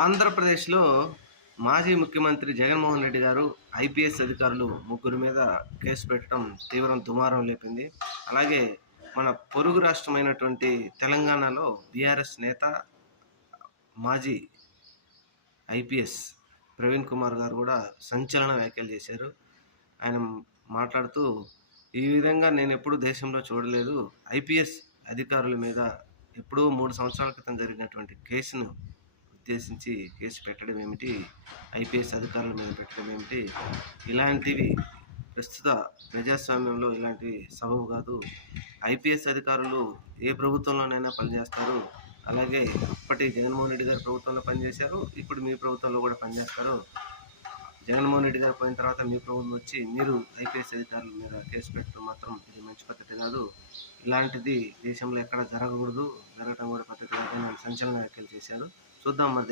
ఆంధ్రప్రదేశ్‌లో మాజీ ముఖ్యమంత్రి జగన్మోహన్ రెడ్డి గారు ఐపీఎస్ అధికారులు ముగ్గురి మీద కేసు పెట్టడం తీవ్రం దుమారం లేపింది. అలాగే మన పొరుగు రాష్ట్రమైనటువంటి తెలంగాణలో బీఆర్ఎస్ నేత మాజీ ఐపీఎస్ ప్రవీణ్ కుమార్ గారు కూడా సంచలన వ్యాఖ్యలు చేశారు. ఆయన మాట్లాడుతూ, ఈ విధంగా నేనెప్పుడూ దేశంలో చూడలేదు. ఐపీఎస్ అధికారుల మీద ఎప్పుడో 3 సంవత్సరాల క్రితం జరిగినటువంటి కేసును ఉద్దేశించి కేసు పెట్టడం ఏమిటి? ఐపీఎస్ అధికారుల మీద పెట్టడం ఏమిటి? ఇలాంటివి ప్రస్తుత ప్రజాస్వామ్యంలో ఇలాంటివి సబబు కాదు. ఐపీఎస్ అధికారులు ఏ ప్రభుత్వంలోనైనా పనిచేస్తారు. అలాగే అప్పటి జగన్మోహన్ రెడ్డి గారి ప్రభుత్వంలో పనిచేశారు. ఇప్పుడు మీ ప్రభుత్వంలో కూడా పనిచేస్తారు. జగన్మోహన్ రెడ్డి గారు పోయిన తర్వాత మీ ప్రభుత్వం వచ్చి మీరు ఐపీఎస్ అధికారుల మీద కేసు పెట్టడం మాత్రం ఇది మంచి పద్ధతి కాదు. ఇలాంటిది దేశంలో ఎక్కడ జరగకూడదు. జరగటం కూడా పద్ధతి కాదని సంచలన వ్యాఖ్యలు చేశారు. చూద్దాం మరి.